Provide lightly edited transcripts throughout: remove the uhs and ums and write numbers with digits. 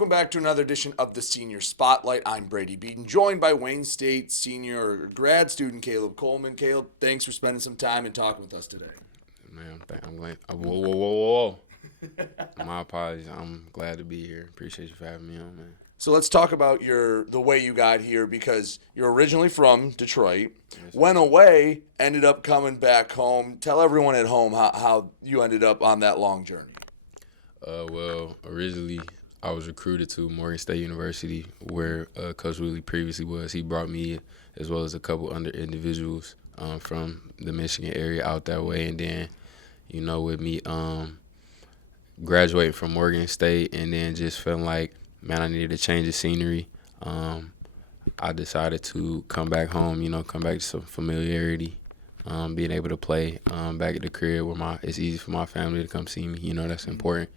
welcome back to another edition of the Senior Spotlight. I'm Brady Beedon, joined by Wayne State senior grad student Kaleb Coleman. Kaleb, thanks for spending some time and talking with us today. Man, I'm glad. Whoa. My apologies. I'm glad to be here. Appreciate you for having me on, man. So let's talk about the way you got here, because you're originally from Detroit, went away, ended up coming back home. Tell everyone at home how you ended up on that long journey. Well, originally I was recruited to Morgan State University, where Coach Wheatley previously was. He brought me, as well as a couple other individuals from the Michigan area out that way. And then, with me graduating from Morgan State and then just feeling like, man, I needed to change the scenery. I decided to come back home, come back to some familiarity, being able to play back at the crib where it's easy for my family to come see me. That's important,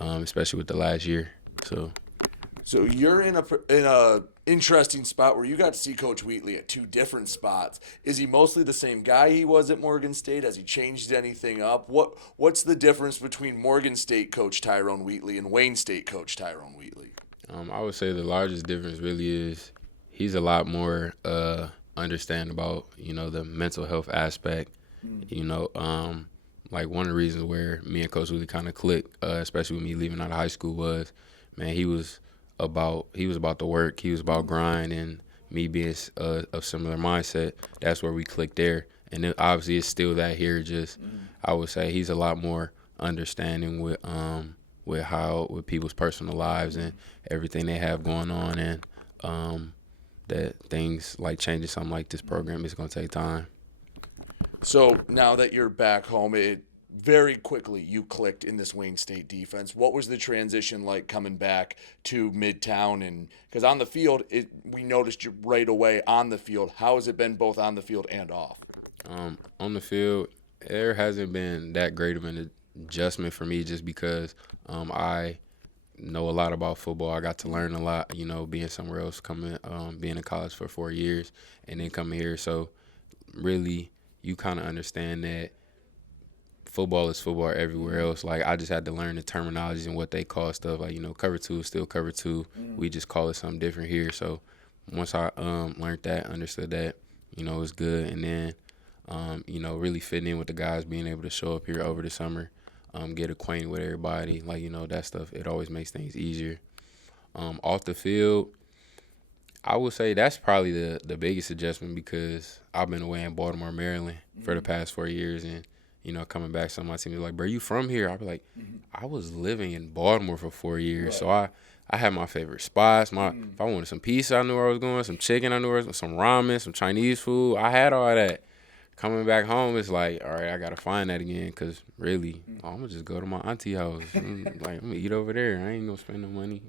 especially with the last year. So you're in a interesting spot where you got to see Coach Wheatley at two different spots. Is he mostly the same guy he was at Morgan State? Has he changed anything up? What's the difference between Morgan State coach Tyrone Wheatley and Wayne State coach Tyrone Wheatley? I would say the largest difference really is he's a lot more understanding about, the mental health aspect. Like one of the reasons where me and Coach Wheatley kind of clicked, especially with me leaving out of high school, was, man, he was about the work, he was about grind, and me being of similar mindset. That's where we clicked there, and then obviously it's still that here. Just I would say he's a lot more understanding with people's personal lives and everything they have going on, and that things like changing something like this program is going to take time. So now that you're back home, very quickly you clicked in this Wayne State defense. What was the transition like coming back to Midtown? And because on the field, we noticed you right away on the field. How has it been both on the field and off? On the field, there hasn't been that great of an adjustment for me, just because I know a lot about football. I got to learn a lot, being somewhere else, being in college for 4 years and then coming here. So really, you kind of understand that football is football everywhere else. Like, I just had to learn the terminologies and what they call stuff. Like, cover two is still cover two. We just call it something different here. So once I learned that, understood that, it was good. And then, really fitting in with the guys, being able to show up here over the summer, get acquainted with everybody. Like, that stuff, it always makes things easier. Off the field, I would say that's probably the biggest adjustment, because I've been away in Baltimore, Maryland for the past 4 years, and coming back, some of my team was like, bro, you from here? I'd be like, I was living in Baltimore for 4 years, right. So I had my favorite spots. If I wanted some pizza, I knew where I was going, some chicken, I knew where I was going, some ramen, some Chinese food, I had all that. Coming back home, it's like, all right, I got to find that again, because really, I'm going to just go to my auntie house. I'm going to eat over there. I ain't going to spend no money.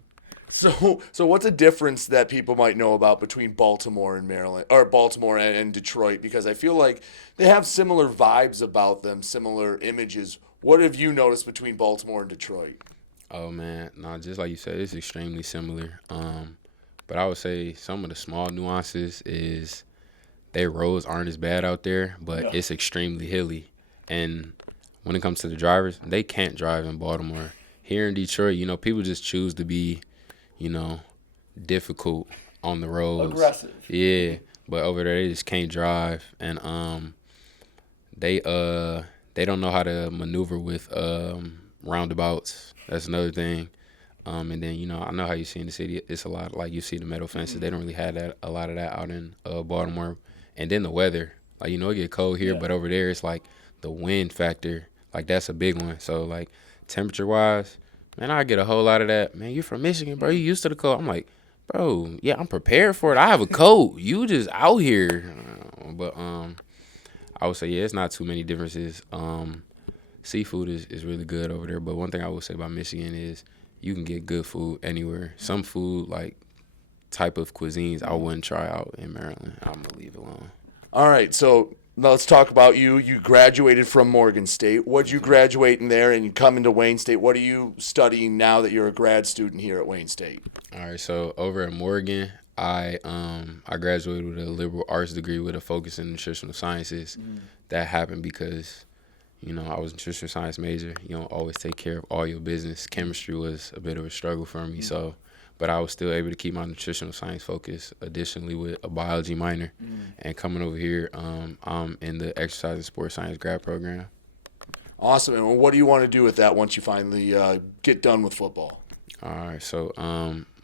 So what's a difference that people might know about between Baltimore and Maryland, or Baltimore and Detroit? Because I feel like they have similar vibes about them, similar images. What have you noticed between Baltimore and Detroit? Oh, man, no, just like you said, it's extremely similar. But I would say some of the small nuances is their roads aren't as bad out there, but It's extremely hilly. And when it comes to the drivers, they can't drive in Baltimore. Here in Detroit, people just choose to be difficult on the roads. Aggressive. Yeah, but over there they just can't drive, and they don't know how to maneuver with roundabouts. That's another thing. And then I know how you see in the city, it's a lot like you see the metal fences. They don't really have a lot of that out in Baltimore. And then the weather, like it get cold here, but over there it's like the wind factor, like that's a big one. So like temperature wise, man, I get a whole lot of that. Man, you're from Michigan, bro. You used to the cold. I'm like, bro, yeah, I'm prepared for it. I have a coat. You just out here. But I would say, yeah, it's not too many differences. Seafood is really good over there. But one thing I will say about Michigan is you can get good food anywhere. Some food, like type of cuisines, I wouldn't try out in Maryland. I'm going to leave it alone. All right, so now let's talk about you. You graduated from Morgan State. What'd you graduate in there, and you come into Wayne State? What are you studying now that you're a grad student here at Wayne State? All right, so over at Morgan, I graduated with a liberal arts degree with a focus in nutritional sciences. That happened because I was a nutritional science major. You don't always take care of all your business. Chemistry was a bit of a struggle for me, but I was still able to keep my nutritional science focus. Additionally, with a biology minor, and coming over here, I'm in the exercise and sports science grad program. Awesome. And what do you want to do with that once you finally get done with football? All right, so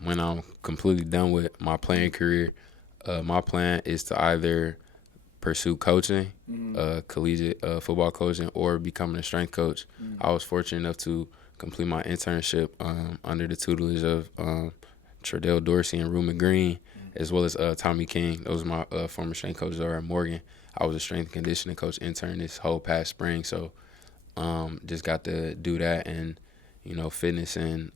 when I'm completely done with my playing career, my plan is to either pursue coaching, collegiate football coaching, or becoming a strength coach. I was fortunate enough to complete my internship under the tutelage of Tredell Dorsey and Reuben Green, as well as Tommy King. Those are my former strength coaches over at Morgan. I was a strength and conditioning coach intern this whole past spring, so just got to do that. And fitness and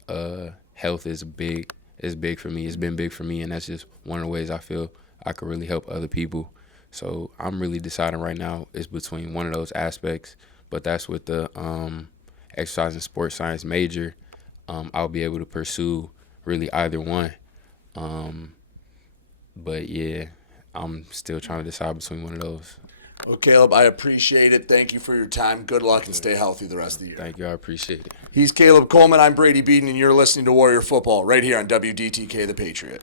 health is big. It's big for me. It's been big for me, and that's just one of the ways I feel I could really help other people. So I'm really deciding right now is between one of those aspects, but that's with the exercise and sports science major. I'll be able to pursue really either one. But yeah, I'm still trying to decide between one of those. Well, Kaleb, I appreciate it. Thank you for your time. Good luck and stay healthy the rest of the year. Thank you. I appreciate it. He's Kaleb Coleman. I'm Brady Beedon, and you're listening to Warrior Football right here on WDTK The Patriot.